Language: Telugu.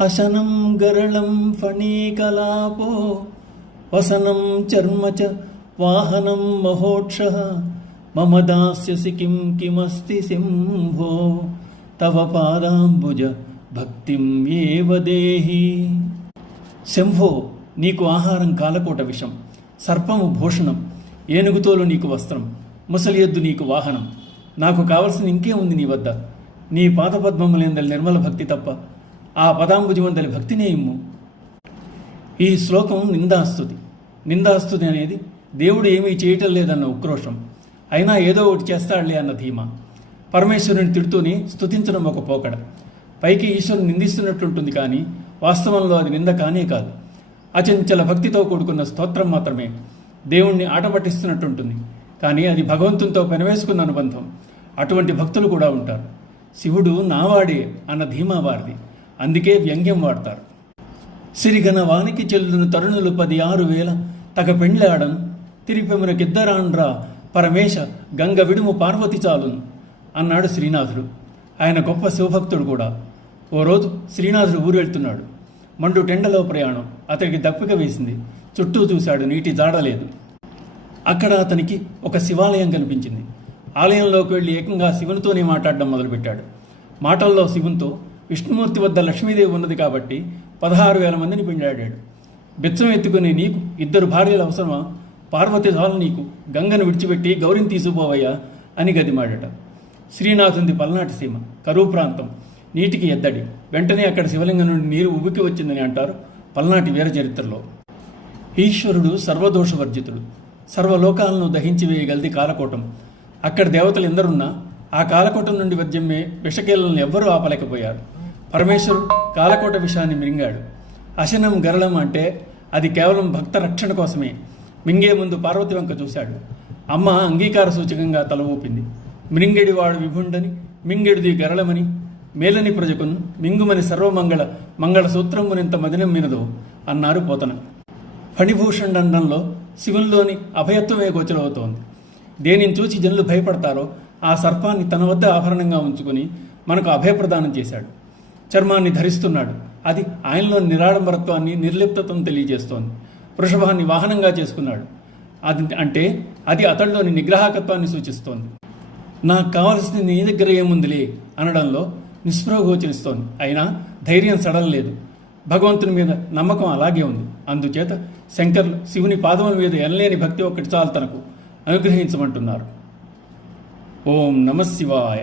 అశనం గరళం ఫణీకలాపో వసనం చర్మ చ వాహనం మహోక్షః మమ దాస్యసి కిం కిమస్తి సింహో తవ పాదాంబుజ భక్తిం ఏవ దేహి. శంభో, నీకు ఆహారం కాలకోట విషం, సర్పము భూషణం, ఏనుగుతోలు నీకు వస్త్రం, ముసలి ఎద్దు నీకు వాహనం. నాకు కావలసిన ఇంకే ఉంది నీ వద్ద? నీ పాదపద్మములందలి నిర్మల భక్తి తప్ప ఆ పదాంబుజమందలి భక్తినే ఇమ్ము. ఈ శ్లోకం నిందాస్తుతి. నిందాస్తుతి అనేది దేవుడు ఏమీ చేయటం లేదన్న ఉక్రోషం, అయినా ఏదో ఒకటి చేస్తాడులే అన్న ధీమా. పరమేశ్వరుని తిడుతూనే స్తుతించడం ఒక పోకడ. పైకి ఈశ్వరుని నిందిస్తున్నట్లుంటుంది, కానీ వాస్తవంలో అది నింద కానే కాదు. అచంచల భక్తితో కూడుకున్న స్తోత్రం మాత్రమే. దేవుణ్ణి ఆటపట్టిస్తున్నట్టుంటుంది, కానీ అది భగవంతునితో పెనవేసుకున్న అనుబంధం. అటువంటి భక్తులు కూడా ఉంటారు. శివుడు నావాడే అన్న ధీమా వారిది, అందుకే వ్యంగ్యం వాడతారు. సిరిగన వానికి చెల్లును తరుణులు 16,000 తగ పెండ్లాడన్ తిరిపెమునకిద్దరాండ్రా పరమేశ గంగ విడుము పార్వతి చాలును అన్నాడు శ్రీనాథుడు. ఆయన గొప్ప శివభక్తుడు కూడా. ఓ రోజు శ్రీనాథుడు ఊరు వెళ్తున్నాడు. మండు టెండలో ప్రయాణం. అతనికి దప్పిక వేసింది. చుట్టూ చూశాడు, నీటి జాడలేదు. అక్కడ అతనికి ఒక శివాలయం కనిపించింది. ఆలయంలోకి వెళ్ళి ఏకంగా శివునితోనే మాట్లాడడం మొదలుపెట్టాడు. మాటల్లో శివునితో విష్ణుమూర్తి వద్ద లక్ష్మీదేవి ఉన్నది కాబట్టి 16,000 మందిని పెండాడాడు. బెచ్చం ఎత్తుకుని నీకు 2 భార్యలు అవసరమా? పార్వతి చాలు నీకు, గంగను విడిచిపెట్టి గౌరిని తీసుకుపోవయ్యా అని గదిమాడట. శ్రీనాథుంది పల్నాటి సీమ, కరువు ప్రాంతం, నీటికి ఎద్దడి. వెంటనే అక్కడ శివలింగం నుండి నీరు ఉబికి వచ్చిందని అంటారు పల్నాటి వీర చరిత్రలో. ఈశ్వరుడు సర్వదోషవర్జితుడు, సర్వలోకాలను దహించి వేయగలది కాలకోటం. అక్కడ దేవతలు ఎందరున్నా ఆ కాలకోటం నుండి వద్యమ్మే విషకేలను ఎవ్వరూ ఆపలేకపోయారు. పరమేశ్వరుడు కాలకోట విషాన్ని మింగాడు. అశనం గరళం అంటే అది కేవలం భక్త రక్షణ కోసమే. మింగే ముందు పార్వతి వంక చూశాడు. అమ్మ అంగీకార సూచకంగా తల ఊపింది. మింగెడివాడు విభుండని మింగెడిది గరళమని మేలని ప్రజకున్ మింగుమని సర్వమంగళ మంగళ సూత్రమునెంత మదినం మినదో అన్నారు పోతన. ఫణిభూషణండంలో శివునిలోని అభయత్వమే గోచరవుతోంది. దేనిని చూచి జనులు భయపడతారో ఆ సర్పాన్ని తన వద్ద ఆభరణంగా ఉంచుకుని మనకు అభయప్రదానం చేశాడు. చర్మాన్ని ధరిస్తున్నాడు. అది ఆయనలోని నిరాడంబరత్వాన్ని, నిర్లిప్తతను తెలియజేస్తోంది. వృషభాన్ని వాహనంగా చేసుకున్నాడు. అది అది అతడిలోని నిగ్రహకత్వాన్ని సూచిస్తోంది. నాకు కావలసింది నీ దగ్గర ఏముందిలే అనడంలో నిస్పృహ గోచరిస్తోంది. అయినా ధైర్యం సడలలేదు. భగవంతుని మీద నమ్మకం అలాగే ఉంది. అందుచేత శంకర్లు శివుని పాదముల మీద ఎనలేని భక్తి ఒక్కటి చాలు తనకు అనుగ్రహించమంటున్నారు. ఓం నమః శివాయ.